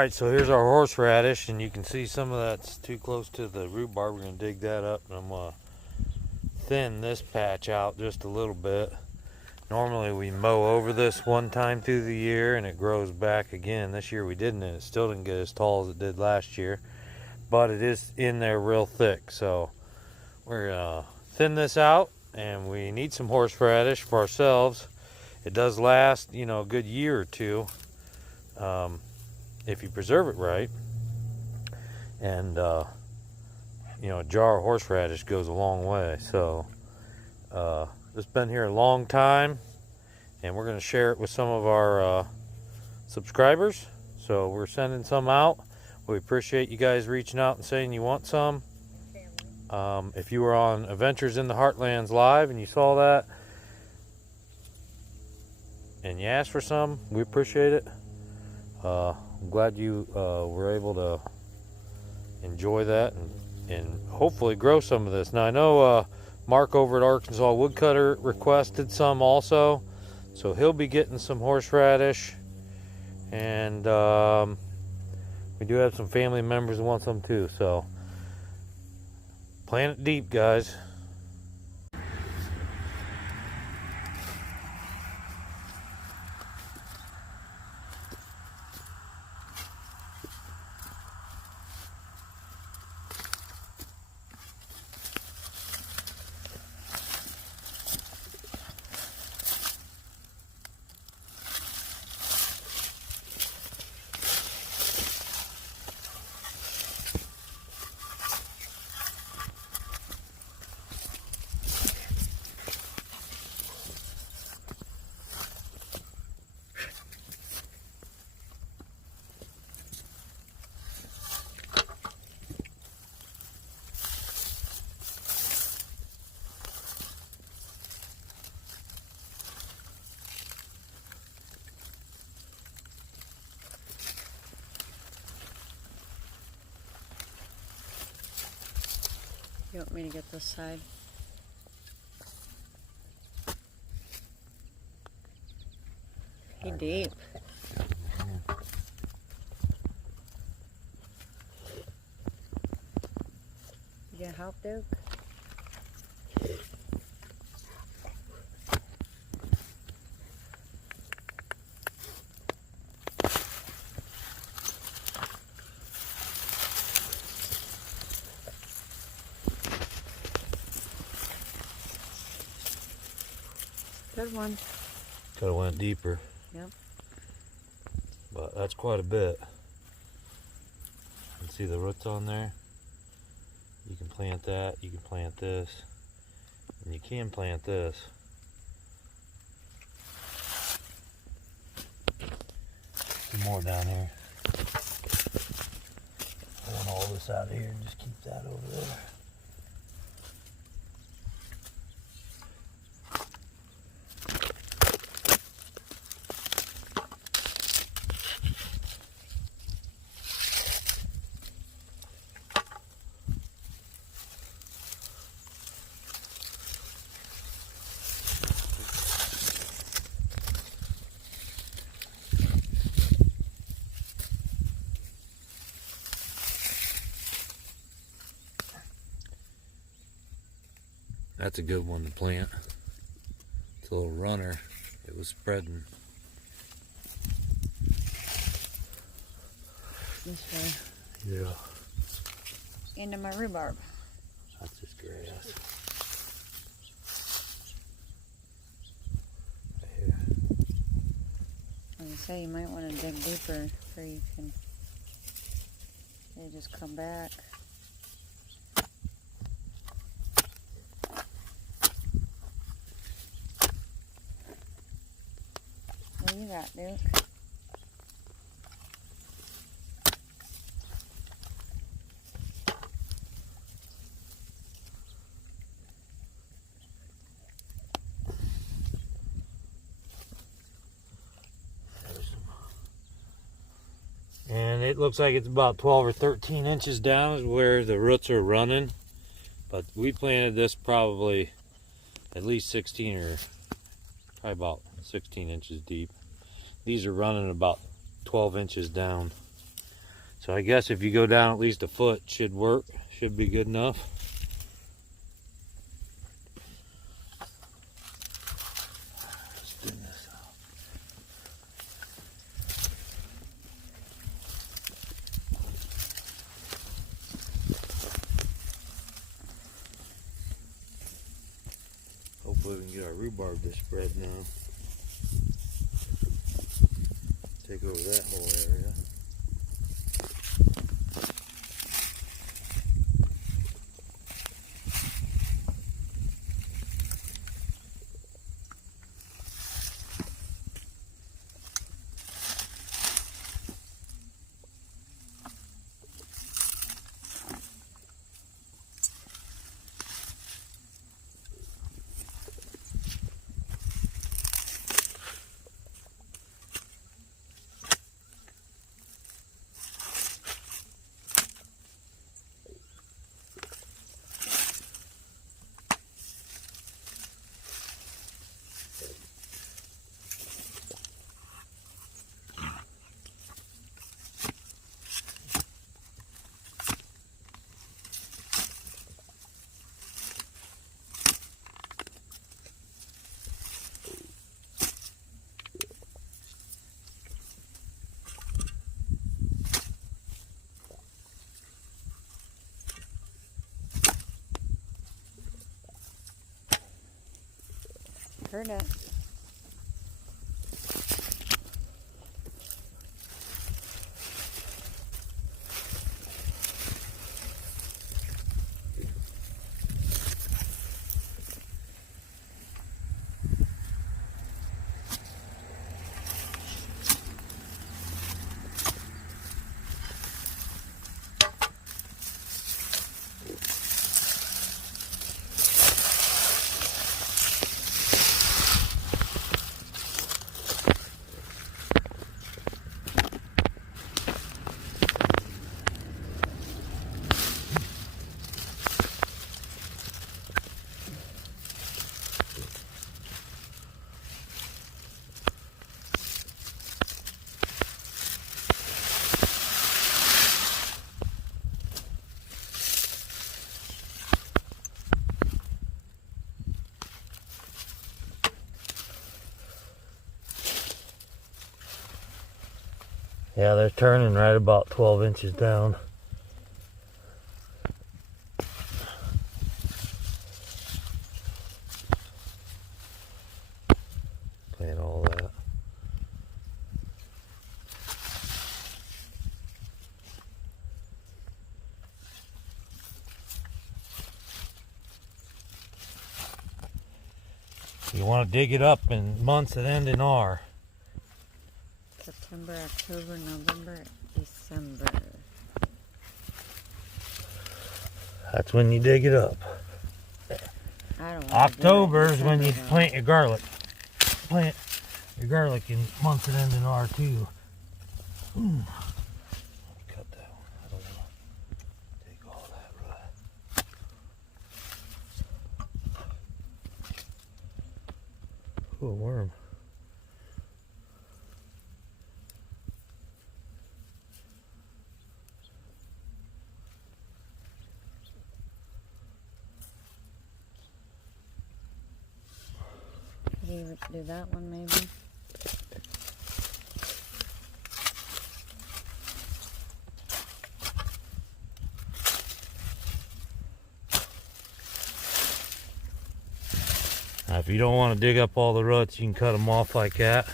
Alright, so here's our horseradish, and you can see some of that's too close to the rhubarb. We're going to dig that up, and I'm going to thin this patch out just a little bit. Normally we mow over this one time through the year and it grows back again. This year we didn't, and it still didn't get as tall as it did last year, but it is in there real thick. So we're going to thin this out, and we need some horseradish for ourselves. It does last, you know, a good year or two if you preserve it right. And you know, a jar of horseradish goes a long way. So it's been here a long time, and we're going to share it with some of our subscribers. So we're sending some out. We appreciate you guys reaching out and saying you want some. If you were on Adventures in the Heartlands Live and you saw that and you asked for some, we appreciate it. I'm glad you were able to enjoy that and hopefully grow some of this. Now I know Mark over at Arkansas Woodcutter requested some also, so he'll be getting some horseradish, and we do have some family members who want some too. So plant it deep, guys. You want me to get this side? Pretty deep. You gonna help, Duke? Good one. Could have went deeper. Yep. But that's quite a bit. You can see the roots on there. You can plant that, you can plant this, and you can plant this. Some more down here. I want all this out of here and just keep that over there. That's a good one to plant. It's a little runner. It was spreading. This way. Yeah. Into my rhubarb. That's just grass. Right here. Like I say, you might want to dig deeper so you can just come back. What do you got, Duke? And it looks like it's about 12 or 13 inches down is where the roots are running. But we planted this probably at least 16 or probably about 16 inches deep. These are running about 12 inches down. So I guess if you go down at least a foot, should work. Should be good enough. Let's thin this out. Hopefully we can get our rhubarb to spread now. Take over that whole area. Heard it. Yeah, they're turning right about 12 inches down. Plant all that. You want to dig it up in months that end in R. September, October, November, December. That's when you dig it up. I don't want October is when you plant your garlic. Plant your garlic in months that end in R too. Cut that one. I don't want to take all that root. Ooh, a worm. Do that one maybe. Now, if you don't want to dig up all the roots, you can cut them off like that.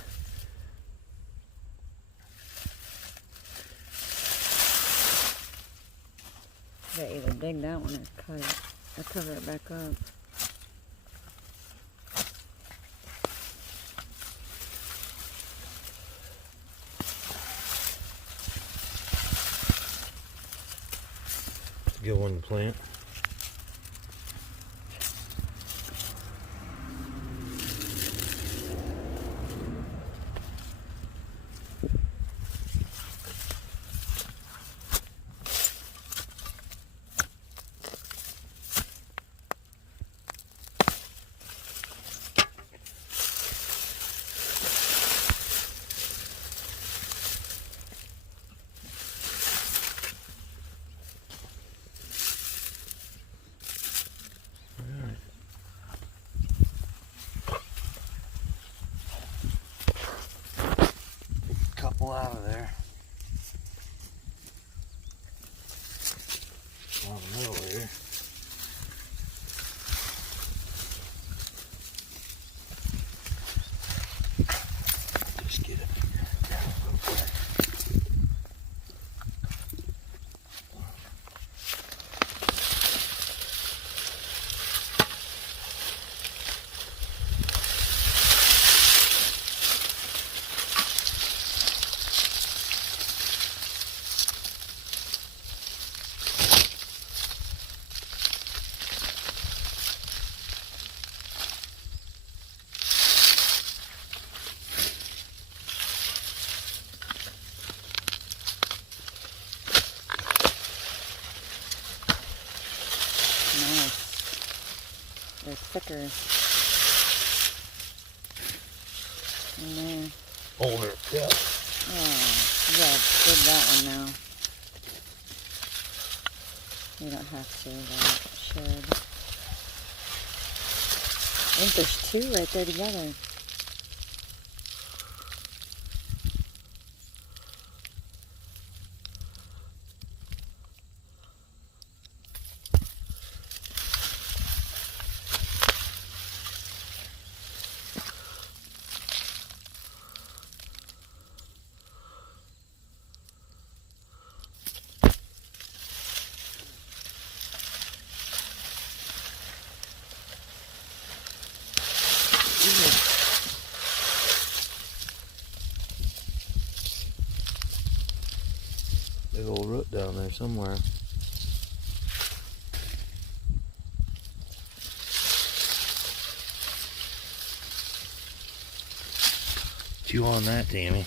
Yeah, either dig that one or cut it. Or cover it back up. It's a good one to plant. they're thicker. In there. Older, yeah. Oh, yeah, did that one now. You don't have to, but it should. I think there's two right there together. Big old root down there somewhere. Chew on that, Tammy.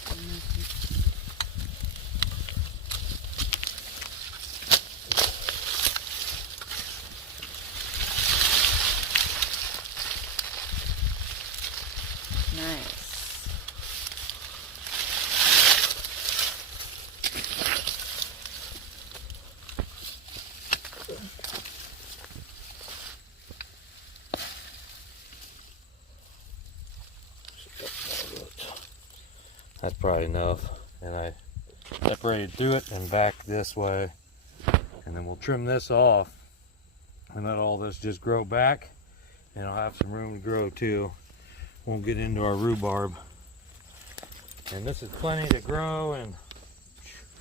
Nice. That's probably enough. And I separated through it and back this way. And then we'll trim this off and let all this just grow back. And I'll have some room to grow too. Won't get into our rhubarb. And this is plenty to grow and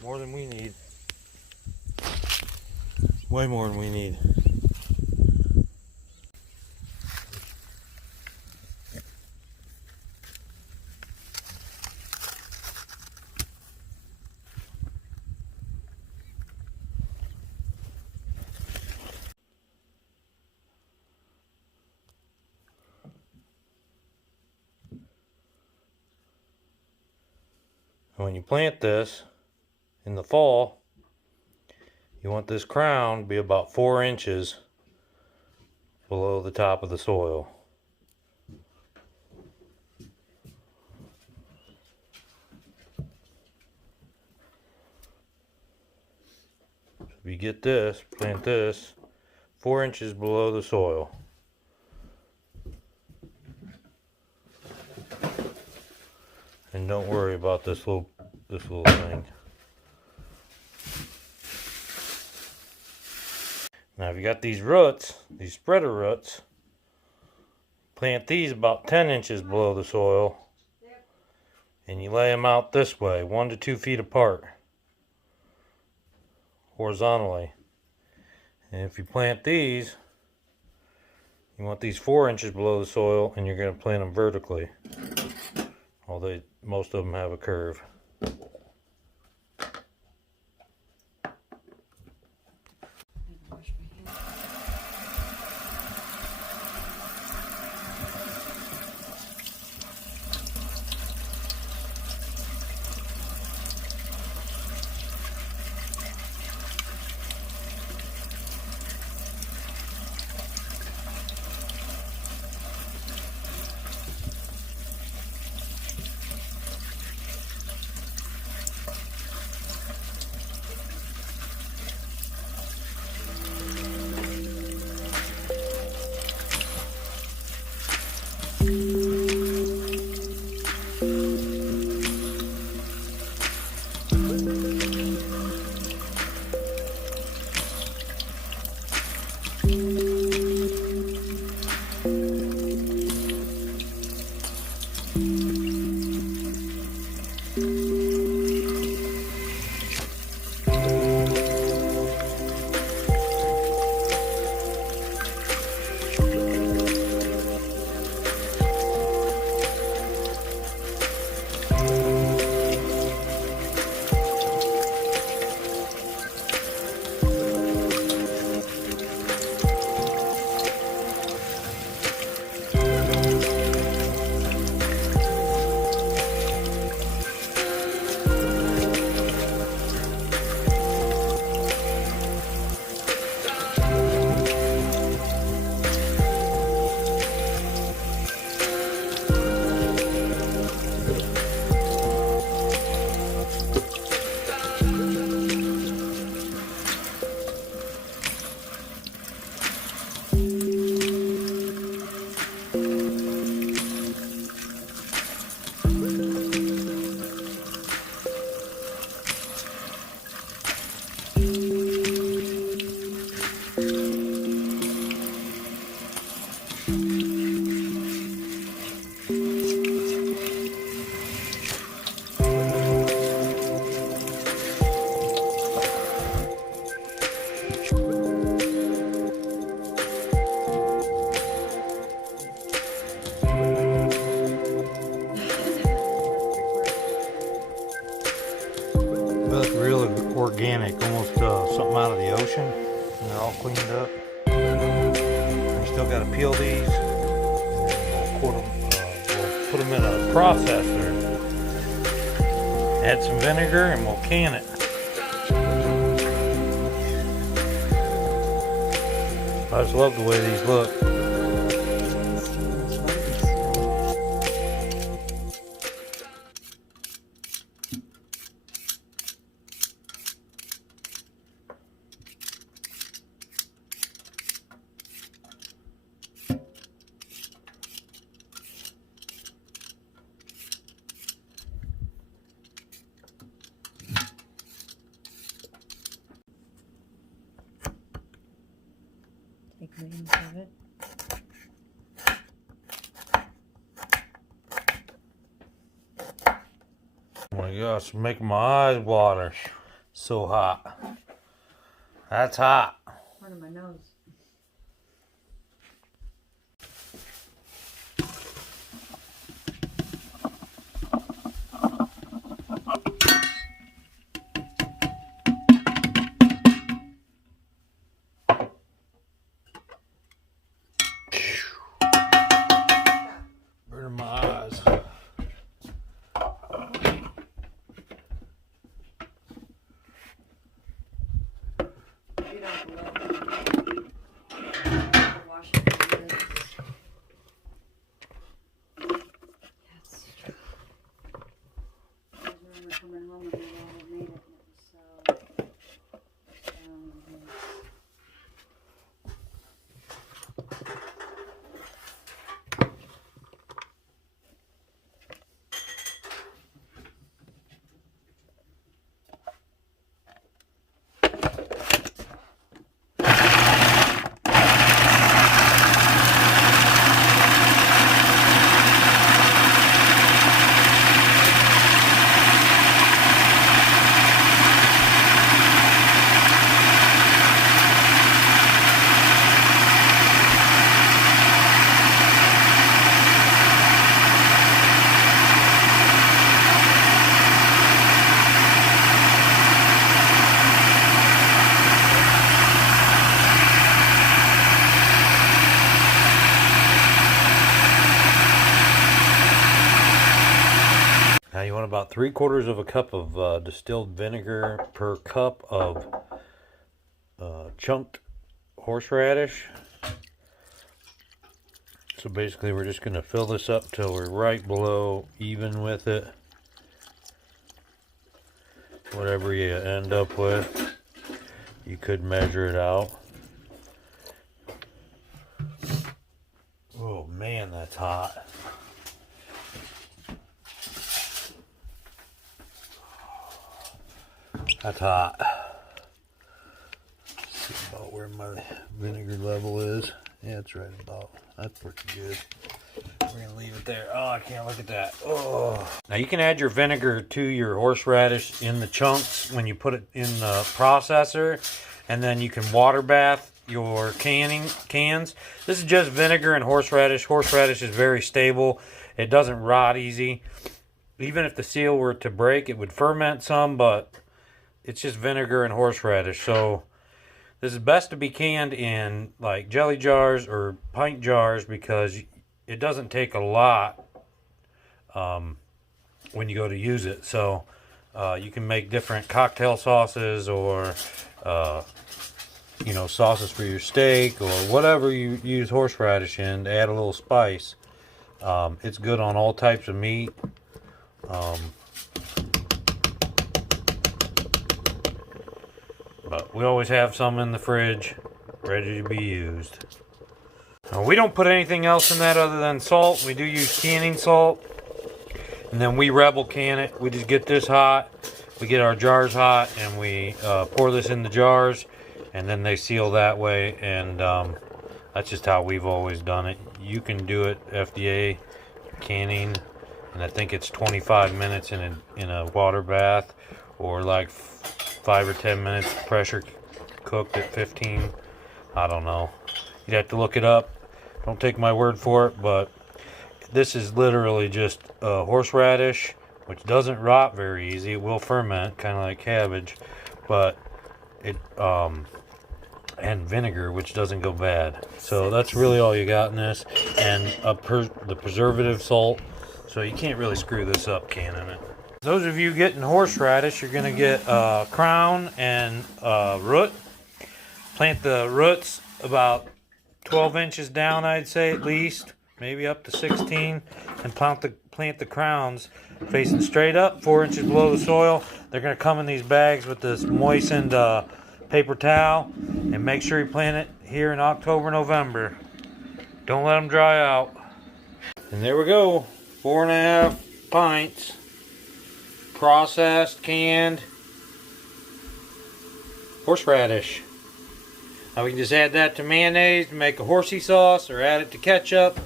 more than we need. Way more than we need. When you plant this in the fall, you want this crown to be about 4 inches below the top of the soil. So if you get this, plant this 4 inches below the soil. And don't worry about this little thing. Now if you got these roots, these spreader roots, plant these about 10 inches below the soil. And you lay them out this way, 1 to 2 feet apart, horizontally. And if you plant these, you want these 4 inches below the soil, and you're going to plant them vertically. Although most of them have a curve. cleaned up. We still got to peel these. And we'll put them in a processor. Add some vinegar and we'll can it. I just love the way these look. Take readings of it. Oh my gosh, making my eyes water. So hot. That's hot. Part of my nose. Burning my eyes. Coming home and we all had made it, and it was so Now you want about 3/4 of a cup of distilled vinegar per cup of chunked horseradish. So basically we're just going to fill this up till we're right below even with it. Whatever you end up with, you could measure it out. Oh man, that's hot. That's hot. Let's see about where my vinegar level is. Yeah, it's right about. That's pretty good. We're gonna leave it there. Oh, I can't look at that. Oh. Now you can add your vinegar to your horseradish in the chunks when you put it in the processor, and then you can water bath your cans. This is just vinegar and horseradish. Horseradish is very stable. It doesn't rot easy. Even if the seal were to break, it would ferment some, but it's just vinegar and horseradish. So this is best to be canned in like jelly jars or pint jars because it doesn't take a lot when you go to use it. So you can make different cocktail sauces or sauces for your steak or whatever you use horseradish in to add a little spice. It's good on all types of meat. But we always have some in the fridge ready to be used. Now, we don't put anything else in that other than salt. We do use canning salt. And then we Rebel can it. We just get this hot. We get our jars hot and we pour this in the jars. And then they seal that way. And that's just how we've always done it. You can do it FDA canning. And I think it's 25 minutes in a water bath. Or like 5 or 10 minutes pressure cooked at 15. I don't know. You'd have to look it up. Don't take my word for it, but this is literally just horseradish, which doesn't rot very easy. It will ferment, kind of like cabbage, but and vinegar, which doesn't go bad. So that's really all you got in this, and the preservative salt. So you can't really screw this up canning it. Those of you getting horseradish, you're going to get crown and root. Plant the roots about 12 inches down, I'd say, at least, maybe up to 16, and plant the crowns facing straight up, 4 inches below the soil. They're going to come in these bags with this moistened paper towel, and make sure you plant it here in October, November. Don't let them dry out. And there we go, 4.5 pints processed canned horseradish. Now we can just add that to mayonnaise to make a horsey sauce, or add it to ketchup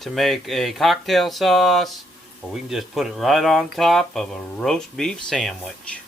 to make a cocktail sauce, or we can just put it right on top of a roast beef sandwich.